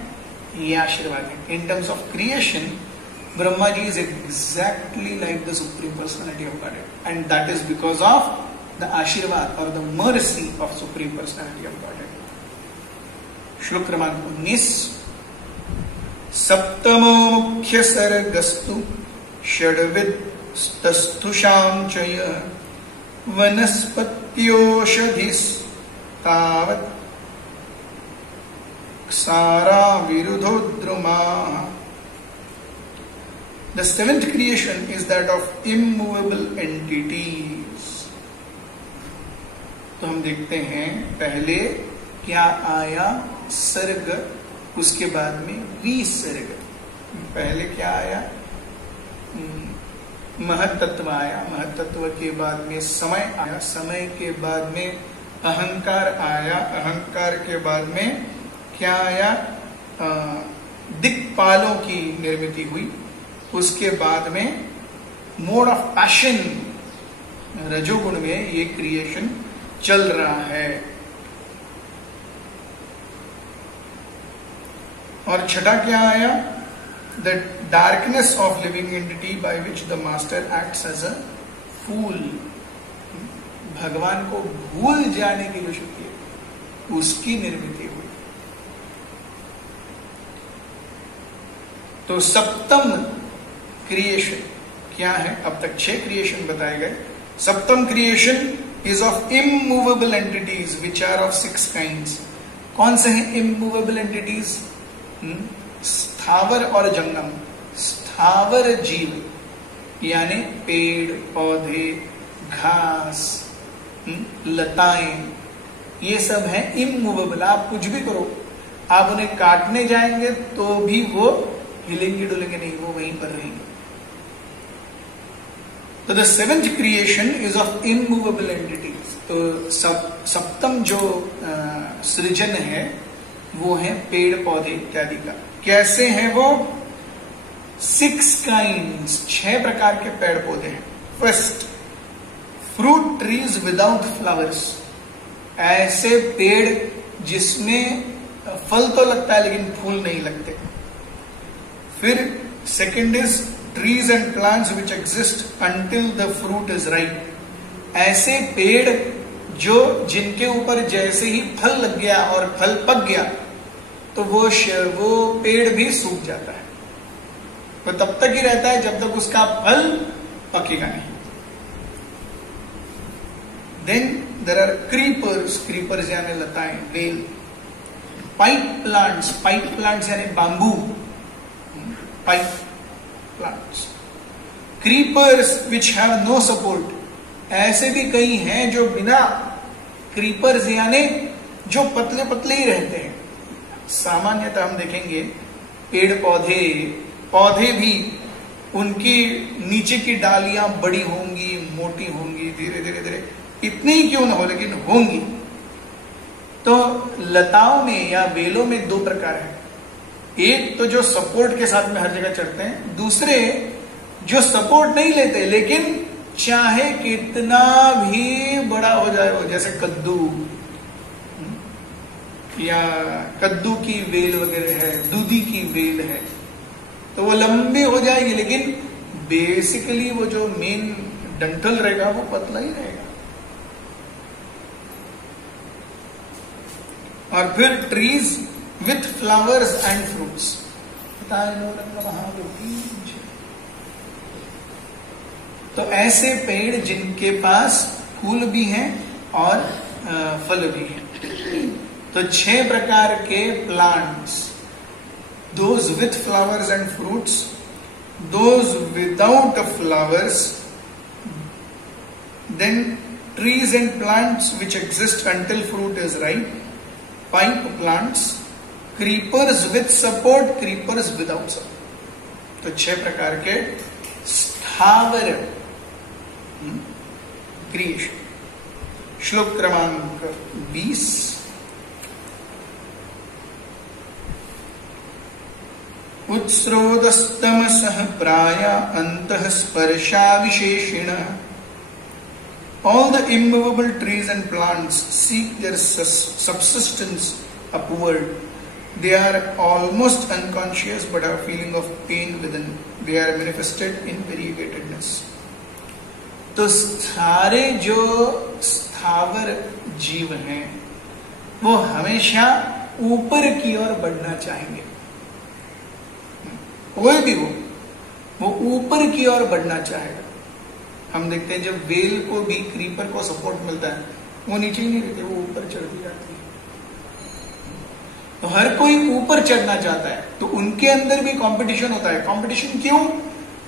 ये आशीर्वाद है। In terms of creation, Brahma ji is exactly like the supreme personality of godhead, and that is because of the आशीर्वाद और the mercy of supreme personality of godhead. श्लोक क्रमांक 19। सप्तमो मुख्य सर्गस्तु षड्विदस्तुषां च वनस्पत्योषधिस्तावत् क्षारा विरुद्धोद्रुमा। The seventh creation is that of immovable entities. तो हम देखते हैं पहले क्या आया, सर्ग, उसके बाद में विसर्ग। पहले क्या आया, महत्तत्व आया, महत्तत्व के बाद में समय आया, समय के बाद में अहंकार आया, अहंकार के बाद में क्या आया, दिक्पालों की निर्मिति हुई। उसके बाद में मोड ऑफ पैशन, रजोगुण में ये क्रिएशन चल रहा है। और छठा क्या आया, the darkness of living entity by which the master acts as a fool. भगवान को भूल जाने की जो शक्ति है, उसकी निर्मिति हुई। तो सप्तम क्रिएशन क्या है? अब तक 6 क्रिएशन बताए गए। सप्तम creation is of immovable entities which are of 6 kinds. कौन से हैं इमूवेबल एंटिटीज? स्थावर और जंगम। स्थावर जीव यानी पेड़, पौधे, घास, लताएं, ये सब है इमूवेबल। आप कुछ भी करो, आप उन्हें काटने जाएंगे तो भी वो हिलेंगे डुलेंगे नहीं, वो वहीं पर रहेंगे। तो the seventh creation is of immovable entities. तो सप्तम जो सृजन है वो है पेड़ पौधे इत्यादि का। कैसे हैं वो? 6 काइंड्स, 6 प्रकार के पेड़ पौधे हैं। First, fruit trees without flowers, ऐसे पेड़ जिसमें फल तो लगता है लेकिन फूल नहीं लगते। फिर second is trees and plants which exist until the fruit is ripe, ऐसे पेड़ जो जिनके ऊपर जैसे ही फल लग गया और फल पक गया तो वो पेड़ भी सूख जाता है। वो तब तक ही रहता है जब तक उसका फल पकेगा नहीं। Then there are creepers, creepers यानी लताएं, बेल। पाइप प्लांट्स यानी bamboo, pipe plants. Creepers which have no support, ऐसे भी कई हैं जो बिना, क्रीपर्स यानी जो पतले पतले ही रहते हैं। सामान्यतः हम देखेंगे पेड़ पौधे भी उनकी नीचे की डालियां बड़ी होंगी, मोटी होंगी, धीरे धीरे धीरे, इतनी ही क्यों ना हो लेकिन होंगी। तो लताओं में या बेलों में 2 प्रकार है। एक तो जो सपोर्ट के साथ में हर जगह चढ़ते हैं, दूसरे जो सपोर्ट नहीं लेते लेकिन चाहे कितना भी बड़ा हो जाए वो, जैसे कद्दू या कद्दू की वेल वगैरह है, दूधी की वेल है, तो वो लंबी हो जाएगी लेकिन बेसिकली वो जो मेन डंठल रहेगा वो पतला ही रहेगा। और फिर trees with flowers and fruits, तो ऐसे पेड़ जिनके पास फूल भी हैं और फल भी हैं। तो 6 प्रकार के plants, those with flowers and fruits, those without flowers, then trees and plants which exist until fruit is ripe, pipe plants, creepers with support, creepers without support. तो 6 प्रकार के स्थावर क्रिएशन। श्लोक क्रमांक 20। उत्स्रोतस्तमसः प्राया अंतः स्पर्शा विशेषिण। All the immovable trees and plants seek their subsistence upward. They are almost unconscious but have a feeling of pain within. They are manifested in variegatedness. तो सारे जो स्थावर जीव हैं वो हमेशा ऊपर की ओर बढ़ना चाहेंगे। कोई भी हो वो ऊपर की ओर बढ़ना चाहेगा। हम देखते हैं जब वेल को भी, क्रीपर को सपोर्ट मिलता है वो नीचे ही नहीं रहते, वो ऊपर चढ़ती जाती है। तो हर कोई ऊपर चढ़ना चाहता है, तो उनके अंदर भी कंपटीशन होता है। कंपटीशन क्यों?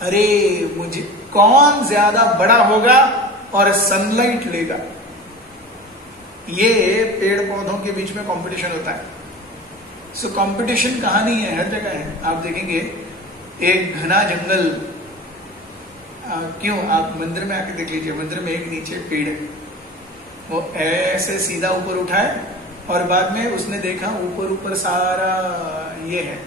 अरे मुझे कौन ज्यादा बड़ा होगा और सनलाइट लेगा, ये पेड़ पौधों के बीच में कंपटीशन होता है। सो कंपटीशन कहां नहीं है, हर जगह है। आप देखेंगे एक घना जंगल, क्यों, आप मंदिर में आके देख लीजिए, मंदिर में एक नीचे पेड़ है, वो ऐसे सीधा ऊपर उठा है और बाद में उसने देखा ऊपर सारा ये है,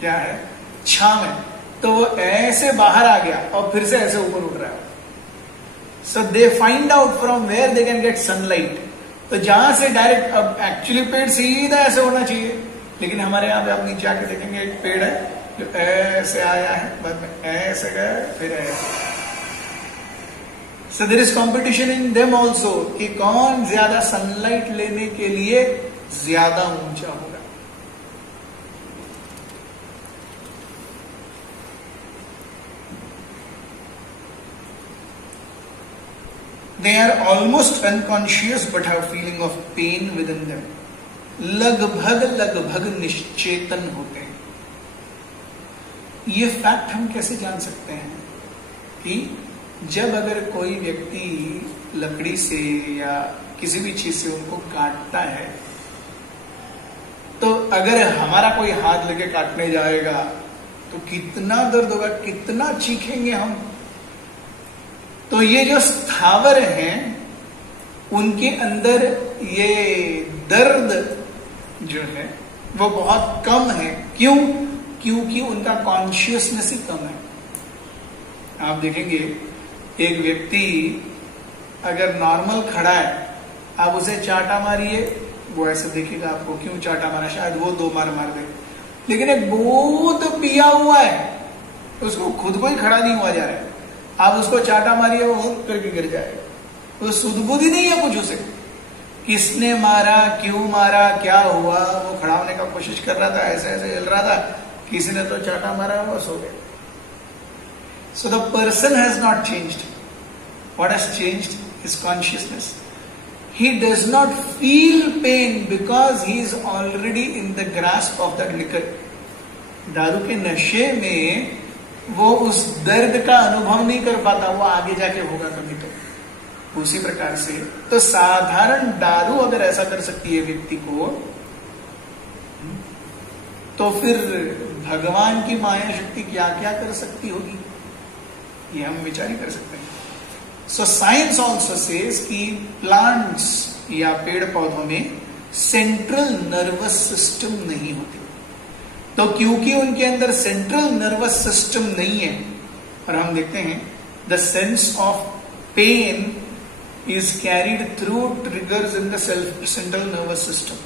क्या है, छांव है, तो वो ऐसे बाहर आ गया और फिर से ऐसे ऊपर उठ रहा है। So they find out from where they can get sunlight. तो जहां से डायरेक्ट, अब एक्चुअली पेड़ सीधा ऐसे होना चाहिए, लेकिन हमारे यहाँ पे आप नीचे आके देखेंगे एक पेड़ है जो ऐसे आया है, बाद में ऐसे गया, फिर ऐसे। So there is competition in them also कि कौन ज्यादा सनलाइट लेने के लिए ज्यादा ऊंचा होगा। They are almost unconscious but have feeling of pain within them. लगभग निश्चेतन होते हैं। ये फैक्ट हम कैसे जान सकते हैं कि जब अगर कोई व्यक्ति लकड़ी से या किसी भी चीज से उनको काटता है, तो अगर हमारा कोई हाथ लेके काटने जाएगा तो कितना दर्द होगा, कितना चीखेंगे हम। तो ये जो स्थावर हैं उनके अंदर ये दर्द जो है वो बहुत कम है। क्यों? क्योंकि उनका कॉन्शियसनेस ही कम है। आप देखेंगे एक व्यक्ति अगर नॉर्मल खड़ा है, आप उसे चाटा मारिए, वो ऐसे देखेगा आपको, क्यों चाटा मारा, शायद वो 2 मार दे। लेकिन एक बहुत पिया हुआ है, उसको खुद को ही खड़ा नहीं हुआ जा रहा है, आप उसको चाटा मारिए, वो करके गिर जाएगा। वो सुध-बुद्धि नहीं है कुछ उसे, किसने मारा, क्यों मारा, क्या हुआ। वो खड़ा होने का कोशिश कर रहा था, ऐसे ऐसे हिल रहा था, किसी ने तो चाटा मारा, वो सो गया। So the person has not changed. What has changed? His consciousness. He does not feel pain because he is already in the grasp of that liquor. दारू के नशे में वो उस दर्द का अनुभव नहीं कर पाता, वो आगे जाके होगा कभी। तो उसी प्रकार से तो साधारण दारू अगर ऐसा कर सकती है व्यक्ति को, तो फिर भगवान की माया शक्ति क्या क्या कर सकती होगी, ये हम विचार ही कर सकते हैं। सो साइंस ऑल्सो सेज कि प्लांट्स या पेड़ पौधों में सेंट्रल नर्वस सिस्टम नहीं होती। तो क्योंकि उनके अंदर सेंट्रल नर्वस सिस्टम नहीं है, और हम देखते हैं the sense of pain is carried through triggers in the central nervous system.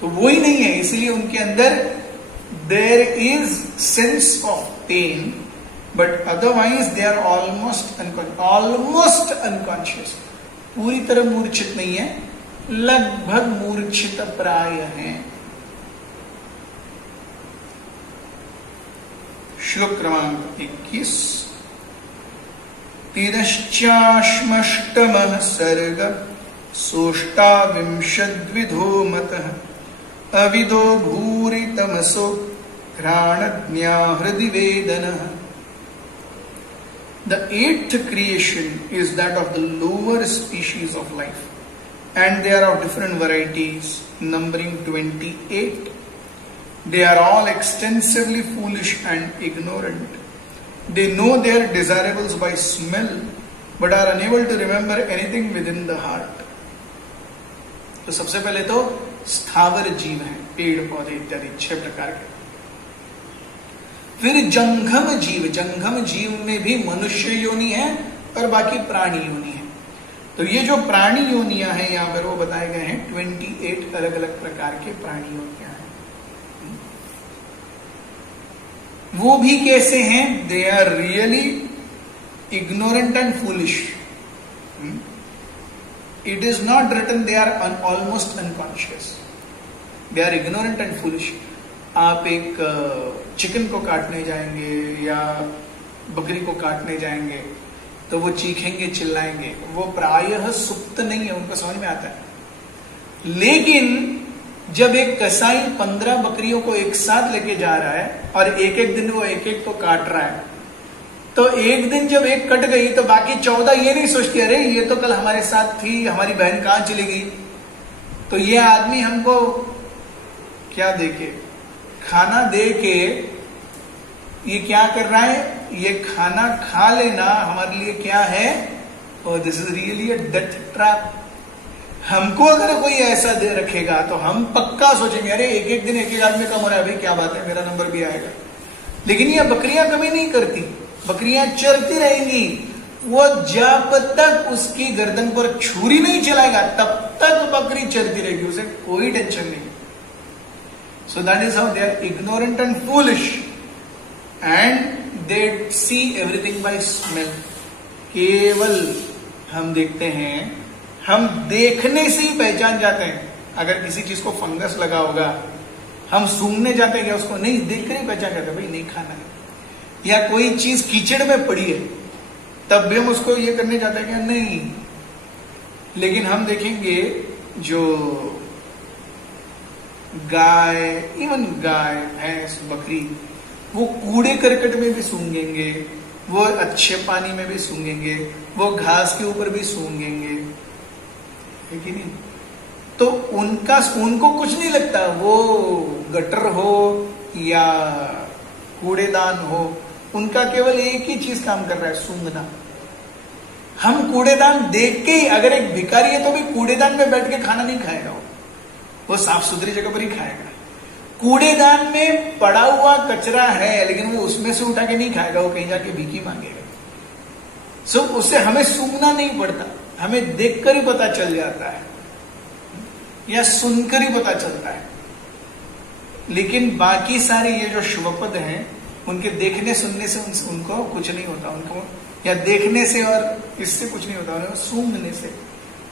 तो वो ही नहीं है, इसलिए उनके अंदर there is sense of pain, but otherwise they are almost unconscious. पूरी तरह मूर्छित नहीं है, लगभग मूर्छित प्राय है। श्लोक क्रमांक 21। तिरश्चाश्मष्टमः सर्ग सोष्टाविंशद्विधो मतः अविदो भूरि तमसो घ्राणज्ञा हृदि वेदनः। The 8th creation is that of the lower species of life, and they are of different varieties, numbering 28. They are all extensively foolish and ignorant. They know their desirables by smell, but are unable to remember anything within the heart. तो सबसे पहले तो स्थावर जीव हैं, पेड़ पौधे इत्यादि 6 प्रकार के। फिर जंगम जीव में भी मनुष्य योनि है और बाकी प्राणी योनि है। तो ये जो प्राणी योनियां हैं यहां पर वो बताए गए हैं, 28 अलग अलग प्रकार के प्राणी योनियां हैं। वो भी कैसे हैं? They are really ignorant and foolish. It is not written they are almost unconscious, they are ignorant and foolish. आप एक चिकन को काटने जाएंगे या बकरी को काटने जाएंगे तो वो चीखेंगे, चिल्लाएंगे, वो प्रायः सुप्त नहीं है, उनको समझ में आता है। लेकिन जब एक कसाई 15 बकरियों को एक साथ लेके जा रहा है और एक एक दिन वो एक एक को काट रहा है, तो एक दिन जब एक कट गई तो बाकी 14 ये नहीं सोचती अरे ये तो कल हमारे साथ थी, हमारी बहन कहां चली गई। तो ये आदमी हमको क्या देके, खाना दे के ये क्या कर रहा है, ये खाना खा लेना हमारे लिए क्या है, और this is really a death trap. हमको अगर कोई ऐसा दे रखेगा तो हम पक्का सोचेंगे अरे एक एक दिन एक एक आदमी कम हो रहा है, भाई क्या बात है, मेरा नंबर भी आएगा। लेकिन ये बकरियां कभी नहीं करती, बकरियां चरती रहेंगी। वो जब तक उसकी गर्दन पर छुरी नहीं चलाएगा तब तक बकरी चरती रहेगी, उसे कोई टेंशन नहीं। So that is how they are ignorant and foolish and they see everything by smell. केवल हम देखते हैं, हम देखने से ही पहचान जाते हैं। अगर किसी चीज को फंगस लगा होगा, हम सूंघने जाते हैं क्या उसको, नहीं, देख कर ही पहचान जाते हैं भाई नहीं खाना है। या कोई चीज कीचड़ में पड़ी है तब भी हम उसको ये करने जाते हैं क्या, नहीं। लेकिन हम देखेंगे जो गाय, इवन गाय, भैंस, बकरी, वो कूड़े करकट में भी सूंघेंगे, वो अच्छे पानी में भी सूंघेंगे, वो घास के ऊपर भी सूंघेंगे, है कि नहीं? तो उनको कुछ नहीं लगता, वो गटर हो या कूड़ेदान हो, उनका केवल एक ही चीज काम कर रहा है, सूंघना। हम कूड़ेदान देख के ही, अगर एक भिखारी है तो भी कूड़ेदान में बैठ के खाना नहीं खाएगा, वो साफ सुथरी जगह पर ही खाएगा। कूड़ेदान में पड़ा हुआ कचरा है लेकिन वो उसमें से उठा के नहीं खाएगा, वो कहीं जाके भीख मांगेगा। सो उससे हमें सूंघना नहीं पड़ता, हमें देखकर ही पता चल जाता है या सुनकर ही पता चलता है। लेकिन बाकी सारे ये जो शुभपद हैं, उनके देखने सुनने से उनको कुछ नहीं होता, उनको या देखने से और इससे कुछ नहीं होता, उनको सूंघने से।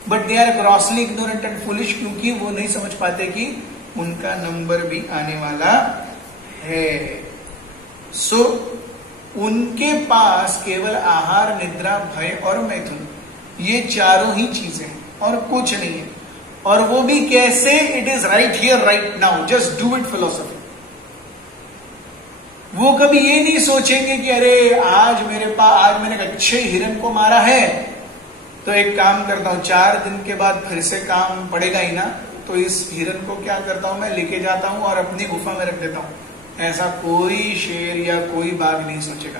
But they are grossly ignorant and foolish, क्योंकि वो नहीं समझ पाते कि उनका नंबर भी आने वाला है। सो उनके पास केवल आहार, निद्रा, भय और मैथुन, ये चारों ही चीजें हैं और कुछ नहीं है। और वो भी कैसे? It is right here right now, just do it philosophy. वो कभी ये नहीं सोचेंगे कि अरे आज मैंने अच्छे हिरन को मारा है, तो एक काम करता हूं, 4 दिन के बाद फिर से काम पड़ेगा ही ना, तो इस हिरन को क्या करता हूं, मैं लेके जाता हूं और अपनी गुफा में रख देता हूं। ऐसा कोई शेर या कोई बाघ नहीं सोचेगा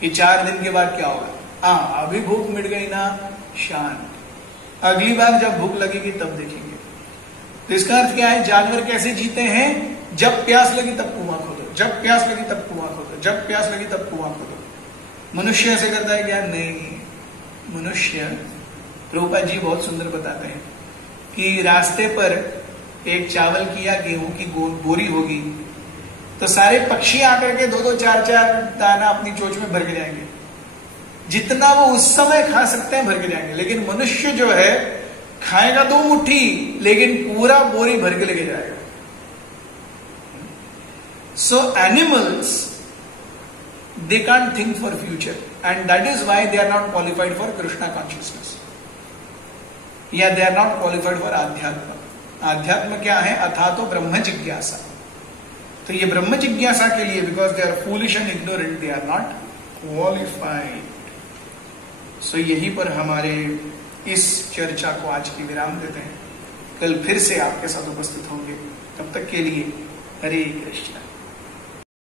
कि 4 दिन के बाद क्या होगा। अभी भूख मिट गई ना, शांत, अगली बार जब भूख लगेगी तब देखेंगे। तो इसका अर्थ क्या है? जानवर कैसे जीते हैं? जब प्यास लगी तब कुआं खोदो, जब प्यास लगी तब कुआं खोदो, जब प्यास लगी तब कुआं खोदो। मनुष्य ऐसे करता है क्या? नहीं। मनुष्य, प्रभुपाद जी बहुत सुंदर बताते हैं कि रास्ते पर एक चावल की या गेहूं की बोरी होगी तो सारे पक्षी आकर के 2-2, 4-4 दाना अपनी चोंच में भर के जाएंगे, जितना वो उस समय खा सकते हैं भर के जाएंगे। लेकिन मनुष्य जो है खाएगा 2 मुट्ठी लेकिन पूरा बोरी भर के लेके जाएगा। सो animals, they can't think for future and that is why they are not qualified for Krishna consciousness, या they are not qualified for आध्यात्म। आध्यात्म क्या है? अथा तो ब्रह्म जिज्ञासा। तो ये ब्रह्म जिज्ञासा के लिए, because they are foolish and ignorant, they are not qualified. So यहीं पर हमारे इस चर्चा को आज की विराम देते हैं। कल फिर से आपके साथ उपस्थित होंगे, तब तक के लिए हरे कृष्ण।